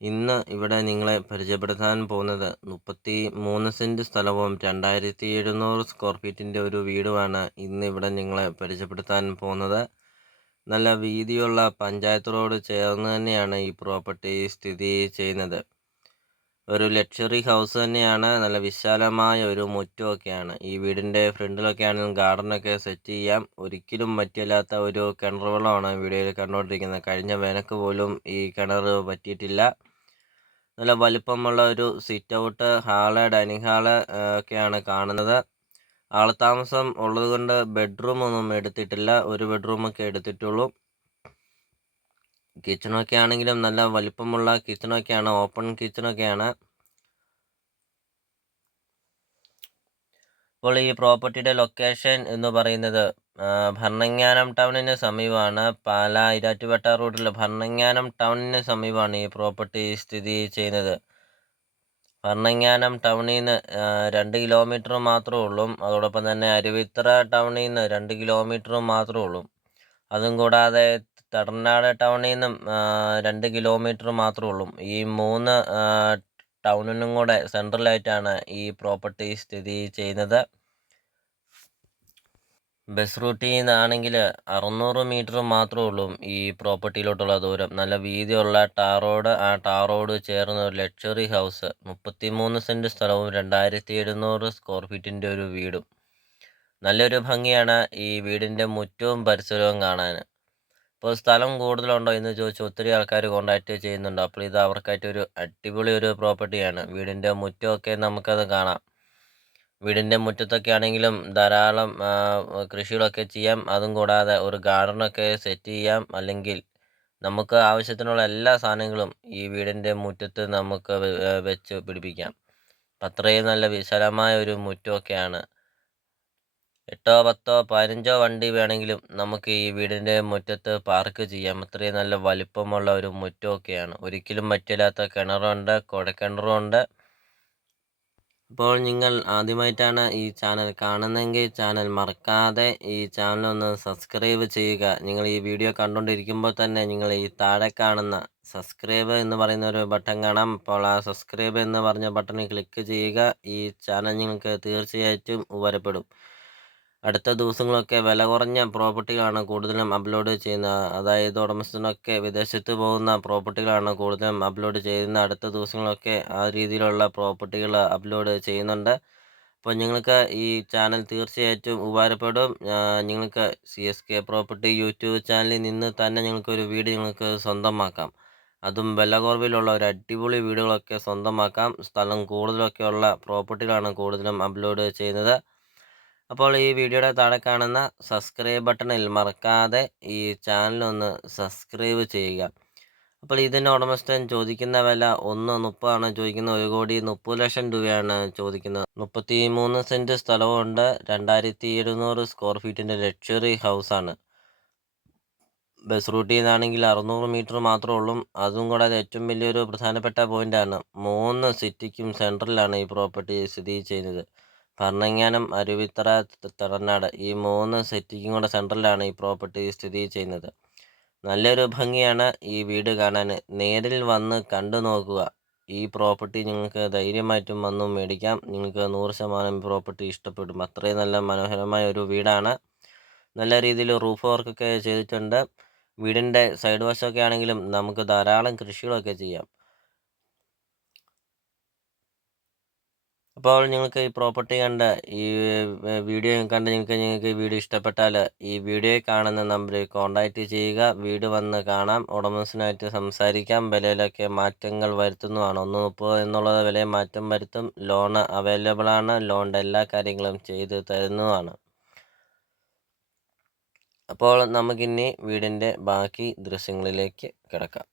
ഇന്ന് ഇവിടെ നിങ്ങളെ പരിചയപ്പെടുത്താൻ പോകുന്നത് മുപ്പത്തി മൂന്ന് സെന്റ് സ്ഥലവും രണ്ടായിരത്തി എഴുന്നൂറ് സ്ക്വയർ ഫീറ്റിന്റെ ഒരു വീടുമാണ് ഇന്ന് ഇവിടെ നിങ്ങളെ പരിചയപ്പെടുത്താൻ പോകുന്നത്. നല്ല വീതിയുള്ള പഞ്ചായത്ത് റോഡ് ചേർന്ന് തന്നെയാണ് ഈ പ്രോപ്പർട്ടി സ്ഥിതി ചെയ്യുന്നത്. ഒരു ലക്ഷറി ഹൗസ് തന്നെയാണ്. നല്ല വിശാലമായ ഒരു മുറ്റമൊക്കെയാണ് ഈ വീടിന്റെ ഫ്രണ്ടിലൊക്കെ ആണെങ്കിലും ഗാർഡനൊക്കെ സെറ്റ് ചെയ്യാം. ഒരിക്കലും പറ്റില്ലാത്ത ഒരു കിണർ വെള്ളമാണ് വീഡിയോയിൽ കണ്ടുകൊണ്ടിരിക്കുന്നത്. കഴിഞ്ഞ വേനൽക്ക് പോലും ഈ കിണർ പറ്റിയിട്ടില്ല നല്ല വലിപ്പമുള്ള ഒരു sit out hall dining hall ഒക്കെയാണ് കാണുന്നത്. ആൾതാമസം ഉള്ളതുകൊണ്ട് ബെഡ്റൂം ഒന്നും എടുത്തിട്ടില്ല. ഒരു ബെഡ്റൂമൊക്കെ എടുത്തിട്ടുള്ളൂ. കിച്ചണൊക്കെ ആണെങ്കിലും നല്ല വലിപ്പമുള്ള കിച്ചണൊക്കെയാണ് ഓപ്പൺ കിച്ചണൊക്കെയാണ് ഇപ്പോൾ ഈ പ്രോപ്പർട്ടിയുടെ ലൊക്കേഷൻ എന്ന് പറയുന്നത് ഭരണങ്ങാനം ടൗണിന് സമീപമാണ്. പാലാ ഇരാറ്റുപേട്ട റോഡിൽ ഭരണങ്ങാനം ടൗണിന് സമീപമാണ് ഈ പ്രോപ്പർട്ടി സ്ഥിതി ചെയ്യുന്നത്. ഭരണങ്ങാനം ടൗണിൽ നിന്ന് രണ്ട് കിലോമീറ്റർ മാത്രമേ ഉള്ളൂ. അതോടൊപ്പം തന്നെ അരുവിത്ര ടൗണിൽ നിന്ന് രണ്ട് കിലോമീറ്റർ മാത്രമേ ഉള്ളൂ. അതും കൂടാതെ തടനാട് ടൗണിൽ നിന്നും രണ്ട് കിലോമീറ്റർ മാത്രമേ ഉള്ളൂ. ഈ മൂന്ന് ടൗണിനും കൂടെ സെൻട്രലായിട്ടാണ് ഈ പ്രോപ്പർട്ടി സ്ഥിതി ചെയ്യുന്നത്. ബസ് റൂട്ടിൽ നിന്നാണെങ്കിൽ അറുന്നൂറ് മീറ്റർ മാത്രമേ ഉള്ളൂ ഈ പ്രോപ്പർട്ടിയിലോട്ടുള്ള ദൂരം. നല്ല വീതിയുള്ള ടാർ റോഡ് ആ ടാർ റോഡ് ചേർന്ന ഒരു ലക്ഷറി ഹൗസ്. മുപ്പത്തിമൂന്ന് സെന്റ് സ്ഥലവും രണ്ടായിരത്തി എഴുന്നൂറ് സ്ക്വയർ ഫീറ്റിന്റെ ഒരു വീടും. നല്ലൊരു ഭംഗിയാണ് ഈ വീടിന്റെ മുറ്റവും പരിസരവും കാണാൻ. ഇപ്പോൾ സ്ഥലം കൂടുതലുണ്ടോ എന്ന് ചോദിച്ച് ഒത്തിരി ആൾക്കാർ കോൺടാക്റ്റ് ചെയ്യുന്നുണ്ട്. അപ്പോൾ ഇത് അവർക്കായിട്ട് ഒരു അടിപൊളി ഒരു പ്രോപ്പർട്ടിയാണ്. വീടിന്റെ മുറ്റമൊക്കെ നമുക്കത് കാണാം. വീടിന്റെ മുറ്റത്തൊക്കെ ആണെങ്കിലും ധാരാളം കൃഷികളൊക്കെ ചെയ്യാം. അതും കൂടാതെ ഒരു ഗാർഡനൊക്കെ സെറ്റ് ചെയ്യാം. അല്ലെങ്കിൽ നമുക്ക് ആവശ്യത്തിനുള്ള എല്ലാ സാധനങ്ങളും ഈ വീടിന്റെ മുറ്റത്ത് നമുക്ക് വെച്ച് പിടിപ്പിക്കാം. അത്രയും നല്ല വിശാലമായ ഒരു മുറ്റമൊക്കെയാണ്. എട്ടോ പത്തോ പതിനഞ്ചോ വണ്ടി വേണമെങ്കിലും നമുക്ക് ഈ വീടിന്റെ മുറ്റത്ത് പാർക്ക് ചെയ്യാം. അത്രയും നല്ല വലിപ്പമുള്ള ഒരു മുറ്റമൊക്കെയാണ്. ഒരിക്കലും പറ്റില്ലാത്ത കിണറുണ്ട് കുഴക്കിണറുണ്ട് അപ്പോൾ നിങ്ങൾ ആദ്യമായിട്ടാണ് ഈ ചാനൽ കാണുന്നതെങ്കിൽ ചാനൽ മറക്കാതെ ഈ ചാനൽ ഒന്ന് സബ്സ്ക്രൈബ് ചെയ്യുക. നിങ്ങൾ ഈ വീഡിയോ കണ്ടുകൊണ്ടിരിക്കുമ്പോൾ തന്നെ നിങ്ങൾ ഈ താഴെ കാണുന്ന സബ്സ്ക്രൈബ് എന്ന് പറയുന്ന ഒരു ബട്ടൺ കാണാം. അപ്പോൾ ആ സബ്സ്ക്രൈബ് എന്ന് പറഞ്ഞ ബട്ടണിൽ ക്ലിക്ക് ചെയ്യുക. ഈ ചാനൽ നിങ്ങൾക്ക് തീർച്ചയായിട്ടും ഉപകാരപ്പെടും. അടുത്ത ദിവസങ്ങളൊക്കെ വില കുറഞ്ഞ പ്രോപ്പർട്ടികളാണ് കൂടുതലും അപ്ലോഡ് ചെയ്യുന്നത്. അതായത് ഉടമസ്ഥനൊക്കെ വിദേശത്ത് പോകുന്ന പ്രോപ്പർട്ടികളാണ് കൂടുതലും അപ്ലോഡ് ചെയ്യുന്ന അടുത്ത ദിവസങ്ങളൊക്കെ ആ രീതിയിലുള്ള പ്രോപ്പർട്ടികൾ അപ്ലോഡ് ചെയ്യുന്നുണ്ട്. അപ്പോൾ നിങ്ങൾക്ക് ഈ ചാനൽ തീർച്ചയായിട്ടും ഉപകാരപ്പെടും. നിങ്ങൾക്ക് C S K property YouTube ചാനലിൽ നിന്ന് തന്നെ നിങ്ങൾക്കൊരു വീട് നിങ്ങൾക്ക് സ്വന്തമാക്കാം. അതും വില കുറവിലുള്ള ഒരു അടിപൊളി വീടുകളൊക്കെ സ്വന്തമാക്കാം. സ്ഥലം കൂടുതലൊക്കെയുള്ള പ്രോപ്പർട്ടികളാണ് കൂടുതലും അപ്ലോഡ് ചെയ്യുന്നത്. അപ്പോൾ ഈ വീഡിയോയുടെ താഴെ കാണുന്ന സബ്സ്ക്രൈബ് ബട്ടണിൽ മറക്കാതെ ഈ ചാനൽ ഒന്ന് സബ്സ്ക്രൈബ് ചെയ്യുക. അപ്പോൾ ഇതിന്റെ ഉടമസ്ഥൻ ചോദിക്കുന്ന വില ഒന്ന് മുപ്പതാണ്. ചോദിക്കുന്നത് ഒരു കോടി മുപ്പത് ലക്ഷം രൂപയാണ് ചോദിക്കുന്നത്. മുപ്പത്തി മൂന്ന് സെന്റ് സ്ഥലമുണ്ട്. രണ്ടായിരത്തി എഴുന്നൂറ് സ്ക്വയർ ഫീറ്റിന്റെ ലക്ഷറി ഹൗസാണ് ബസ് റൂട്ടിൽ നിന്നാണെങ്കിൽ അറുന്നൂറ് മീറ്റർ മാത്രമേ ഉള്ളൂ. അതും കൂടാതെ ഏറ്റവും വലിയൊരു പ്രധാനപ്പെട്ട പോയിന്റാണ് മൂന്ന് സിറ്റിക്കും സെൻട്രലാണ് ഈ പ്രോപ്പർട്ടി സ്ഥിതി ചെയ്യുന്നത്. ഭരണങ്ങാനം അരുവിത്തറ തടനാട് ഈ മൂന്ന് സിറ്റിക്കും കൂടെ സെൻട്രലാണ് ഈ പ്രോപ്പർട്ടി സ്ഥിതി ചെയ്യുന്നത്. നല്ലൊരു ഭംഗിയാണ് ഈ വീട് കാണാൻ നേരിൽ വന്ന് കണ്ടു നോക്കുക. ഈ പ്രോപ്പർട്ടി നിങ്ങൾക്ക് ധൈര്യമായിട്ടും വന്നു മേടിക്കാം. നിങ്ങൾക്ക് നൂറ് ശതമാനം പ്രോപ്പർട്ടി ഇഷ്ടപ്പെടും. അത്രയും നല്ല മനോഹരമായ ഒരു വീടാണ്. നല്ല രീതിയിൽ റൂഫ് വർക്കൊക്കെ ചെയ്തിട്ടുണ്ട്. വീടിന്റെ സൈഡ് വശമൊക്കെ ആണെങ്കിലും നമുക്ക് ധാരാളം കൃഷികളൊക്കെ ചെയ്യാം. അപ്പോൾ നിങ്ങൾക്ക് ഈ പ്രോപ്പർട്ടി കണ്ട ഈ വീഡിയോ കണ്ട നിങ്ങൾക്ക് നിങ്ങൾക്ക് ഈ വീഡിയോ ഇഷ്ടപ്പെട്ടാൽ ഈ വീഡിയോ കാണുന്ന നമ്പറിൽ കോൺടാക്റ്റ് ചെയ്യുക. വീട് വന്ന് കാണാം. ഉടമസ്ഥനായിട്ട് സംസാരിക്കാം. വിലയിലൊക്കെ മാറ്റങ്ങൾ വരുത്തുന്നതാണ് ഒന്ന് മുപ്പത് എന്നുള്ളത് വിലയിൽ മാറ്റം വരുത്തും. ലോൺ അവൈലബിൾ ആണ്. ലോണിന്റെ എല്ലാ കാര്യങ്ങളും ചെയ്ത് തരുന്നതാണ് അപ്പോൾ നമുക്കിനി വീടിന്റെ ബാക്കി ദൃശ്യങ്ങളിലേക്ക് കിടക്കാം.